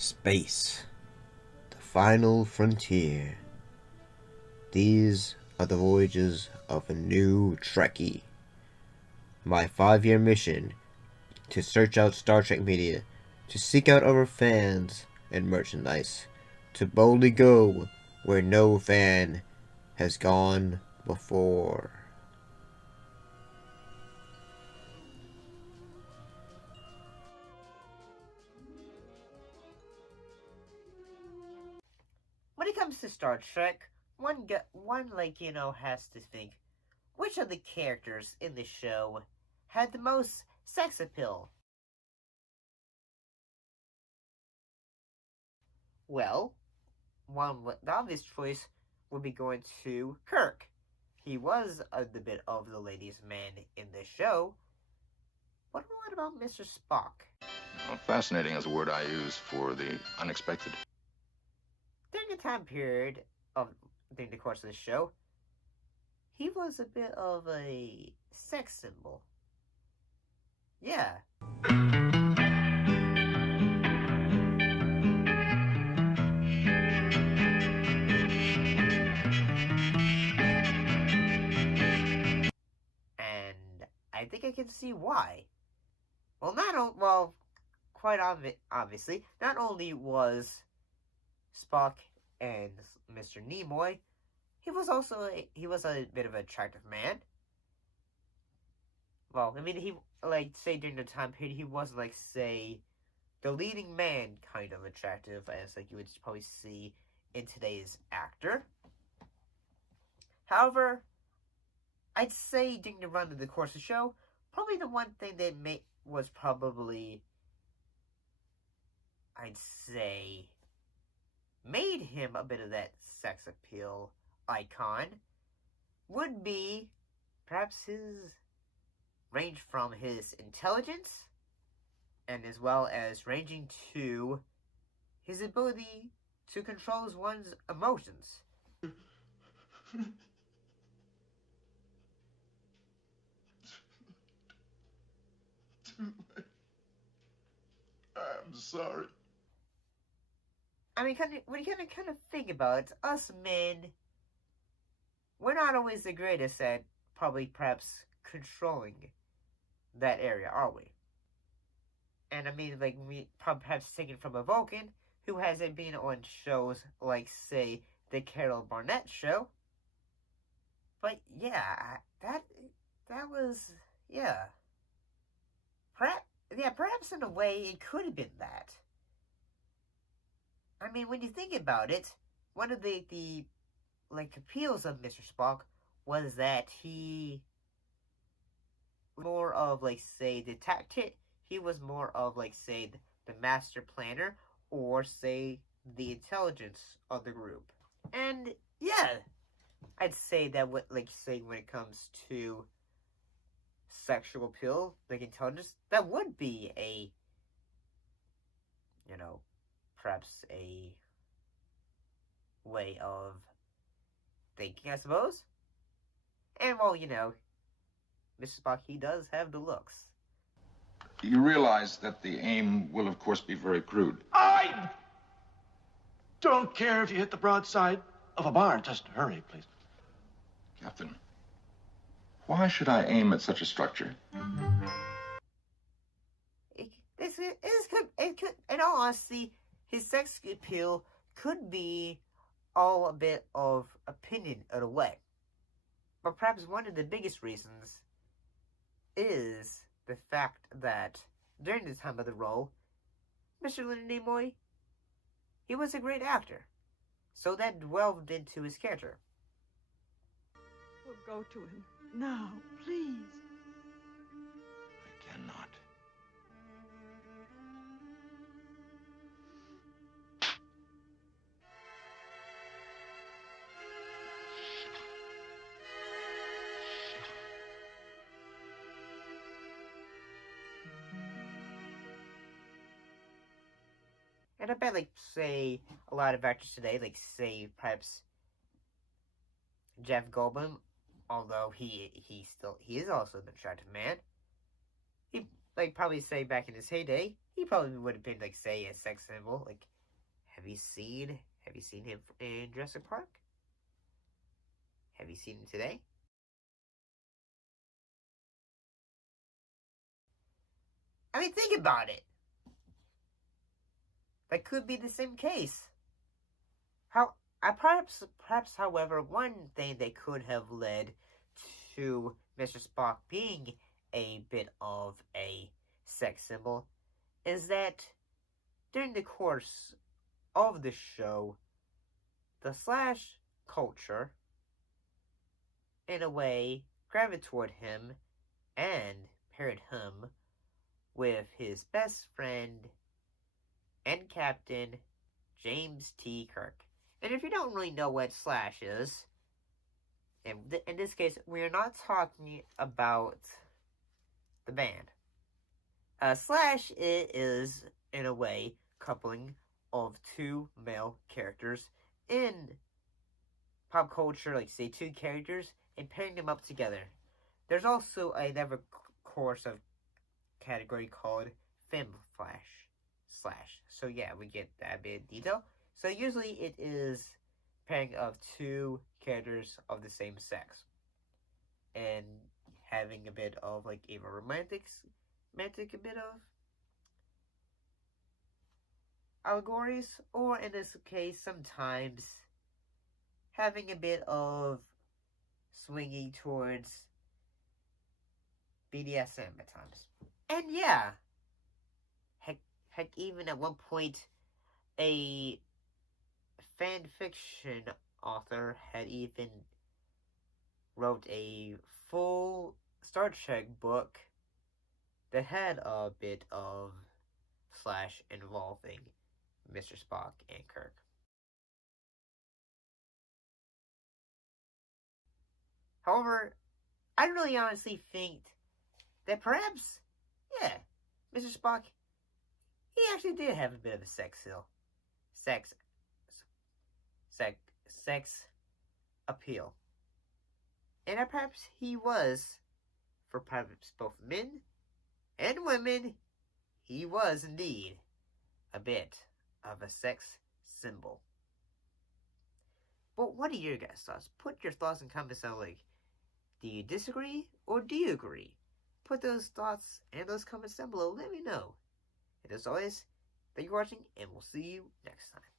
Space, the final frontier. These are the voyages of a new Trekkie. My 5-year mission to search out Star Trek media, to seek out our fans and merchandise, to boldly go where no fan has gone before. When it comes to Star Trek, one has to think which of the characters in the show had the most sex appeal. Well, the obvious choice would be going to Kirk. He was the bit of the ladies' man in the show. What about Mr. Spock? Well, fascinating is a word I use for the unexpected. During the time period during the course of the show, he was a bit of a sex symbol. Yeah. And I think I can see why. Well, quite obviously, not only was Spock and Mr. Nimoy, he was a bit of an attractive man. Well, I mean, he say during the time period he was say the leading man kind of attractive as you would probably see in today's actor. However, I'd say during the run of the course of the show, probably the one thing that was probably, I'd say, made him a bit of that sex appeal icon would be perhaps his range from his intelligence and as well as ranging to his ability to control one's emotions. I'm sorry. I mean, when you kind of think about it, us men, we're not always the greatest at perhaps controlling that area, are we? And I mean, we perhaps taken from a Vulcan who hasn't been on shows like, say, the Carol Barnett show. But yeah, that was, yeah. Perhaps in a way it could have been that. I mean, when you think about it, one of the appeals of Mr. Spock was that he more of say the tactic. He was more of say the master planner or say the intelligence of the group. And yeah, I'd say that say when it comes to sexual appeal, intelligence, that would be a perhaps a way of thinking, I suppose. And well, Mr. Spock, he does have the looks. You realize that the aim will, of course, be very crude. I don't care if you hit the broadside of a barn. Just hurry, please. Captain, why should I aim at such a structure? It could, in all honesty, his sex appeal could be all a bit of opinion in a way. But perhaps one of the biggest reasons is the fact that during the time of the role, Mr. Leonard Nimoy, he was a great actor. So that delved into his character. We'll go to him now, please. I cannot. And I bet, say, a lot of actors today, say, perhaps Jeff Goldblum, although he is also an attractive man, he like, probably say back in his heyday, he probably would have been, like, say, a sex symbol. Like, have you seen him in Jurassic Park? Have you seen him today? I mean, think about it. That could be the same case. Perhaps, however, one thing that could have led to Mr. Spock being a bit of a sex symbol is that during the course of the show, the Slash culture, in a way, gravitated toward him and paired him with his best friend and captain, James T. Kirk. And if you don't really know what Slash is, in this case, we're not talking about the band. Slash is, in a way, coupling of two male characters in pop culture, like say two characters, and pairing them up together. There's also another course of category called femme slash. So yeah, we get that bit of detail. So usually it is pairing of two characters of the same sex, and having a bit of like a romantic a bit of allegories, or in this case, sometimes having a bit of swinging towards BDSM at times. And yeah, heck, even at one point, a fan fiction author had even wrote a full Star Trek book that had a bit of Slash involving Mr. Spock and Kirk. However, I really honestly think that perhaps, yeah, Mr. Spock, he actually did have a bit of a sex appeal. And that perhaps he was, for perhaps both men and women, he was indeed a bit of a sex symbol. But what are your guys' thoughts? Put your thoughts in comments down below. Do you disagree or do you agree? Put those thoughts and those comments down below. Let me know. And as always, thank you for watching, and we'll see you next time.